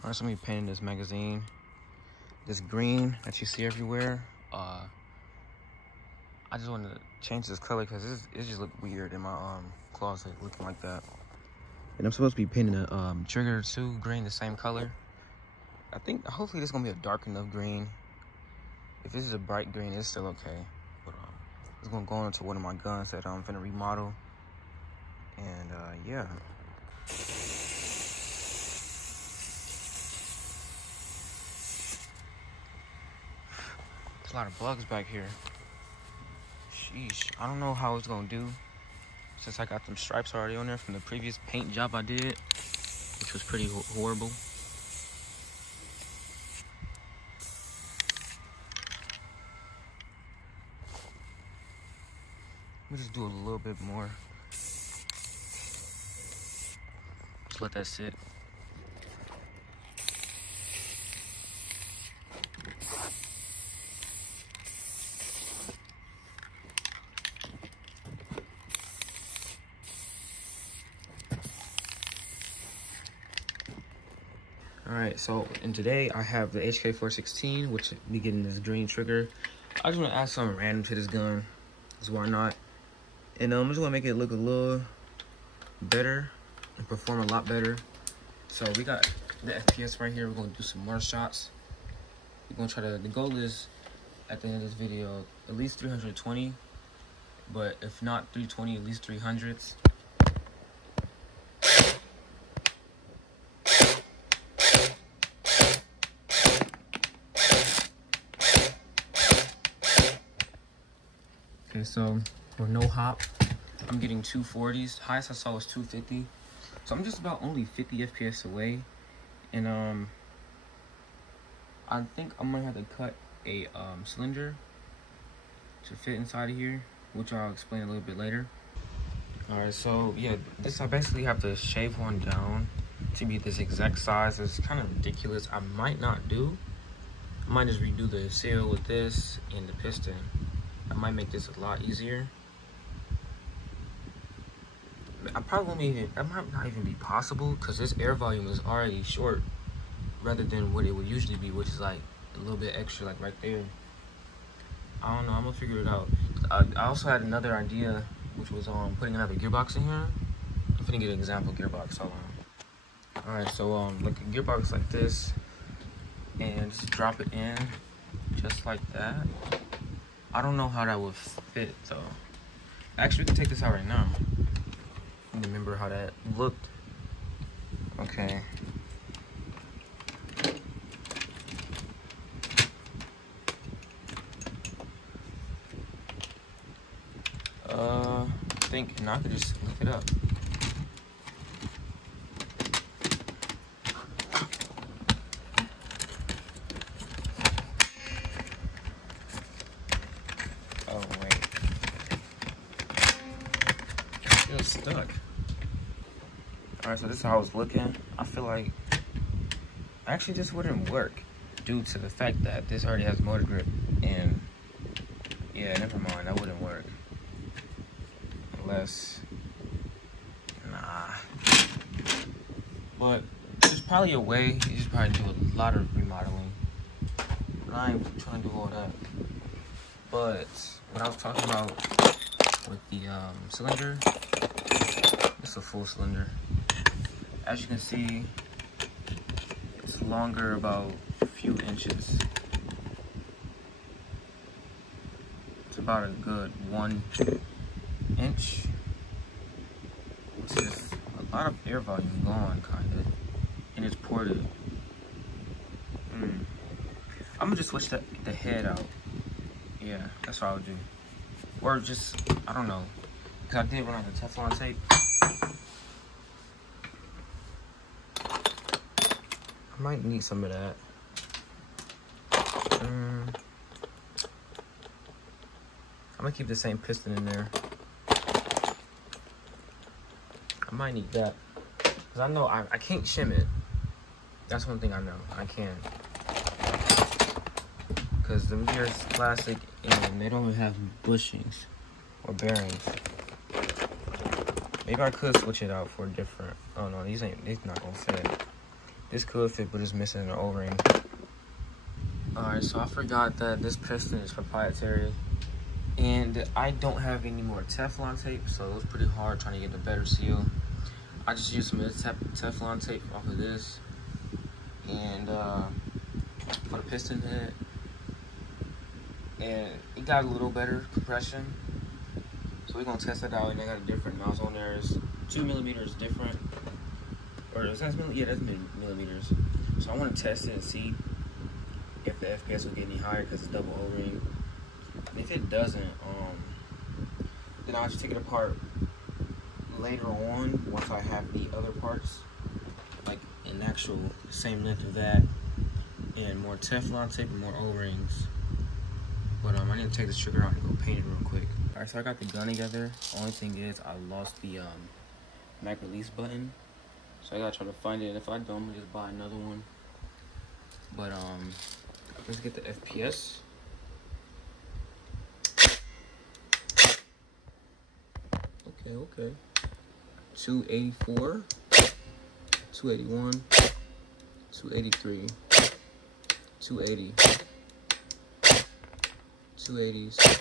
Alright, so I'm gonna be painting this magazine. This green that you see everywhere. I just wanted to change this color because it just looked weird in my closet looking like that. And I'm supposed to be painting the trigger too, green, the same color. I think hopefully this is gonna be a dark enough green. If this is a bright green, it's still okay. But it's gonna go into one of my guns that I'm finna remodel. And yeah. There's a lot of bugs back here. Sheesh, I don't know how it's gonna do since I got them stripes already on there from the previous paint job I did, which was pretty horrible. Let me just do a little bit more. Just let that sit. Alright, so and today I have the HK416, which be getting this green trigger. I just want to add something random to this gun, because why not? And I'm just gonna make it look a little better and perform a lot better. So we got the FPS right here. We're gonna do some more shots. We're gonna try to. The goal is at the end of this video at least 320, but if not 320, at least 300s. Okay, so for no hop, I'm getting 240s. Highest I saw was 250. So I'm just about only 50 FPS away. And I think I'm gonna have to cut a cylinder to fit inside of here, which I'll explain a little bit later. Alright, so yeah, this I basically have to shave one down to be this exact size. It's kind of ridiculous. I might not do. I might just redo the seal with this and the piston. I might make this a lot easier. I probably won't even, that might not even be possible because this air volume is already short rather than what it would usually be, which is like a little bit extra, like right there. I don't know, I'm gonna figure it out. I also had another idea, which was putting another gearbox in here. I'm gonna get an example gearbox. Hold on. Alright, so like a gearbox like this, and just drop it in just like that. I don't know how that would fit though. Actually, we can take this out right now. Remember how that looked. Okay. I think now I could just lift it up. Oh wait. It's stuck. Alright, so this is how it's looking. I feel like actually this wouldn't work due to the fact that this already has motor grip, and yeah, never mind, that wouldn't work. Unless, nah. But there's probably a way. You just probably do a lot of remodeling. But I ain't trying to do all that. But what I was talking about with the cylinder, it's a full cylinder. As you can see, it's longer about a few inches. It's about a good 1 inch, which is a lot of air volume gone, kinda, and it's ported. I'm gonna just switch the head out. Yeah, that's what I would do. Or just, I don't know, because I did run out of Teflon tape. I might need some of that. I'm gonna keep the same piston in there. I might need that. Because I know I can't shim it. That's one thing I know. I can. Because the gear is plastic and they don't have bushings or bearings. Maybe I could switch it out for a different. Oh no, these not gonna fit. This could fit, but it's missing an O-ring. Alright, so I forgot that this piston is proprietary. And I don't have any more Teflon tape, so it was pretty hard trying to get the better seal. I just used some of this Teflon tape off of this. And for the piston head. And it got a little better compression. So we're gonna test it out, and I got a different nozzle on there. It's 2 millimeters different. Or is that millimeters? Yeah, that's millimeters. So I want to test it and see if the FPS will get any higher because it's double O-ring. And if it doesn't, then I'll just take it apart later on once I have the other parts, like an actual same length of that, and more Teflon tape and more O-rings. But I need to take this trigger out and go paint it real quick. Alright, so I got the gun together. Only thing is I lost the mag release button. So I gotta try to find it, and if I don't, I'm gonna just buy another one. But let's get the FPS. Okay. 284, 281, 283, 280, 280s.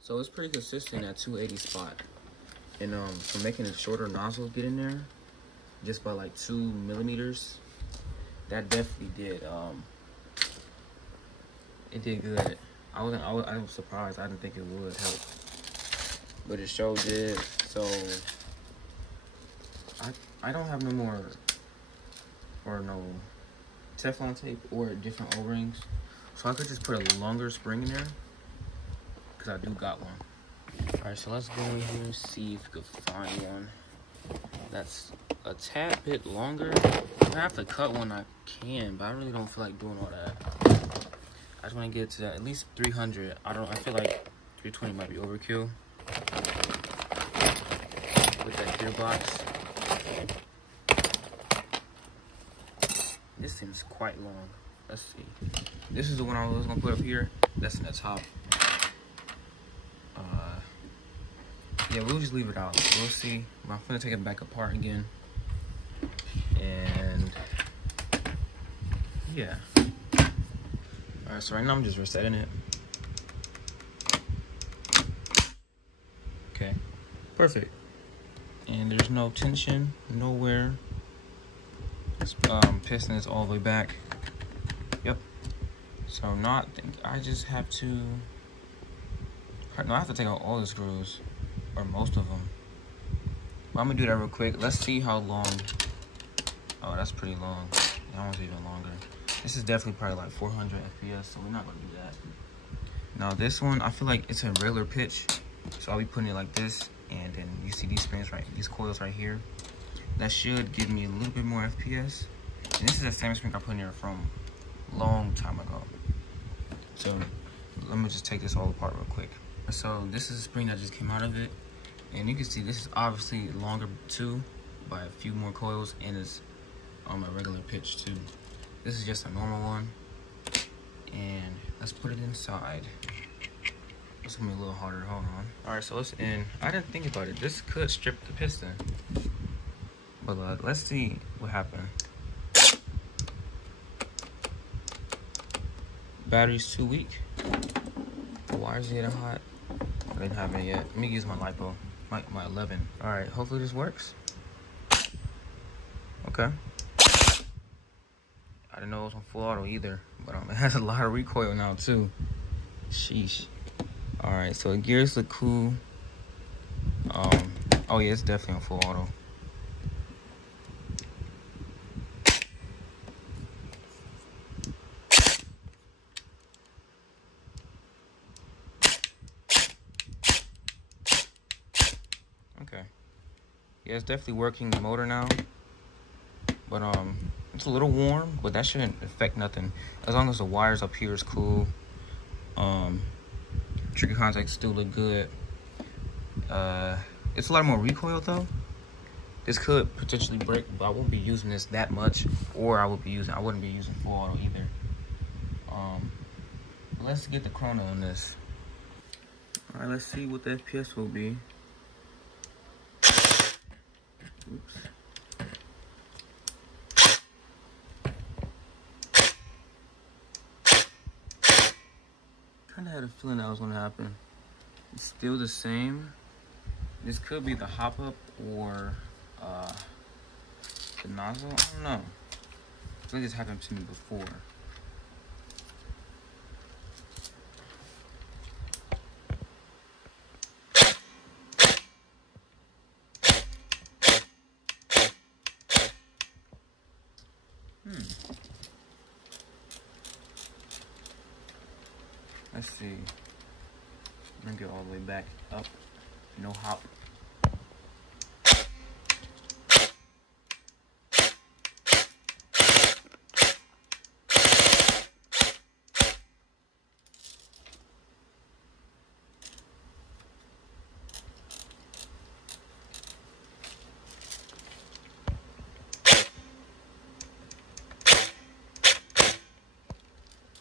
So it's pretty consistent at 280 spot. And for making a shorter nozzle get in there, just by like 2 millimeters, that definitely did. It did good. I was surprised. I didn't think it would help, but it sure did. So I don't have no more or no Teflon tape or different O-rings, so I could just put a longer spring in there because I do got one. All right, so let's go in here and see if we could find one that's a tad bit longer. If I have to cut one, I can, but I really don't feel like doing all that. I just want to get it to that, at least 300. I feel like 320 might be overkill with that gearbox. This seems quite long. Let's see. This is the one I was gonna put up here. That's in the top. Yeah, we'll just leave it out. We'll see. I'm gonna take it back apart again. And yeah. Alright, so right now I'm just resetting it. Okay, perfect. And there's no tension nowhere. This piston is all the way back. Yep. So I just have to. No, I have to take out all the screws, or most of them. But I'm gonna do that real quick. Let's see how long. Oh, that's pretty long. That one's even longer. This is definitely probably like 400 FPS, so we're not gonna do that. Now this one, I feel like it's a regular pitch, so I'll be putting it like this, and then you see these springs right, these coils right here. That should give me a little bit more FPS. And this is the same spring I put in here from a long time ago. So let me just take this all apart real quick. So this is a spring that just came out of it, and you can see this is obviously longer too, by a few more coils, and it's on a regular pitch too. This is just a normal one, and let's put it inside. It's gonna be a little harder. Hold on. All right, so it's in. I didn't think about it. This could strip the piston, but let's see what happened. Battery's too weak. The wire's getting hot. I didn't have any yet. Let me use my LiPo, my 11. All right, hopefully this works. Okay. I didn't know it was on full auto either, but it has a lot of recoil now too. Sheesh. All right, so the gears look cool. Oh yeah, it's definitely on full auto. Okay. Yeah, it's definitely working the motor now. But it's a little warm, but that shouldn't affect nothing. As long as the wires up here is cool. Trigger contacts still look good. It's a lot more recoil though. This could potentially break, but I won't be using this that much, or I wouldn't be using full auto either. Let's get the chrono on this. All right, let's see what the FPS will be. Oops. kind of had a feeling that was going to happen. It's still the same. This could be the hop up or the nozzle. I don't know. I think this happened to me before. Let's see. Bring it all the way back up. No hop.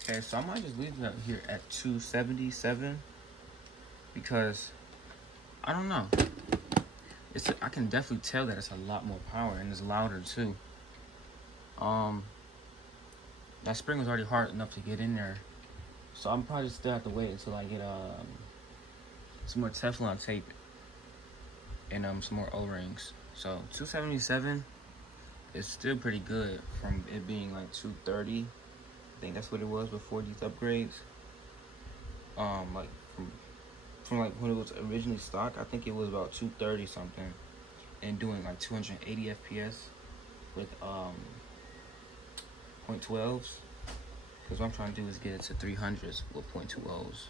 Okay, so I might just leave it out here at 277 because I don't know. I can definitely tell that it's a lot more power and it's louder too. That spring was already hard enough to get in there, so I'm probably still have to wait until I get some more Teflon tape and some more O-rings. So 277 is still pretty good from it being like 230. I think that's what it was before these upgrades. Like from like when it was originally stock, I think it was about 230 something, and doing like 280 FPS with .12s. Because what I'm trying to do is get it to 300s with .20s.